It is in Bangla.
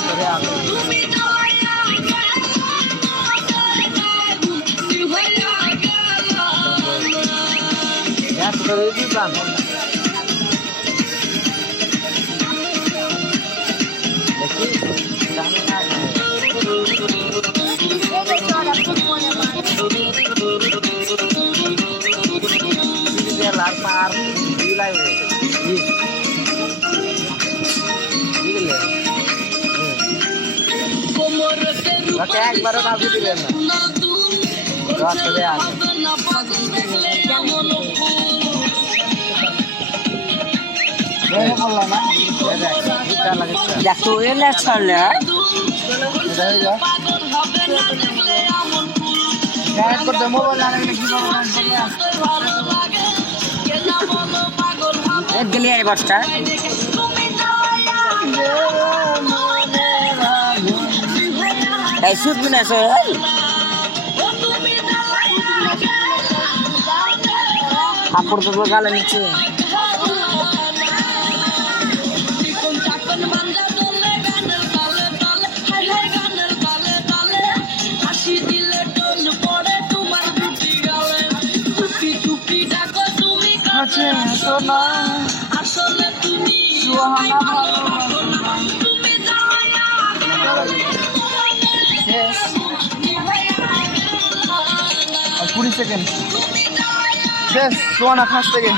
ধরে আগে প্রাণ লার পার দিলাই একবারও কাউকে দিলেন না দেখো এলে ছড়লে গেলি এই বস্তা এই শুধু না স্যার কাপড় তো গালে নিচ্ছে সোনা আসলে তুমি সুহানা ভালো 20 সেকেন্ড শেষ সোনা খাস থেকে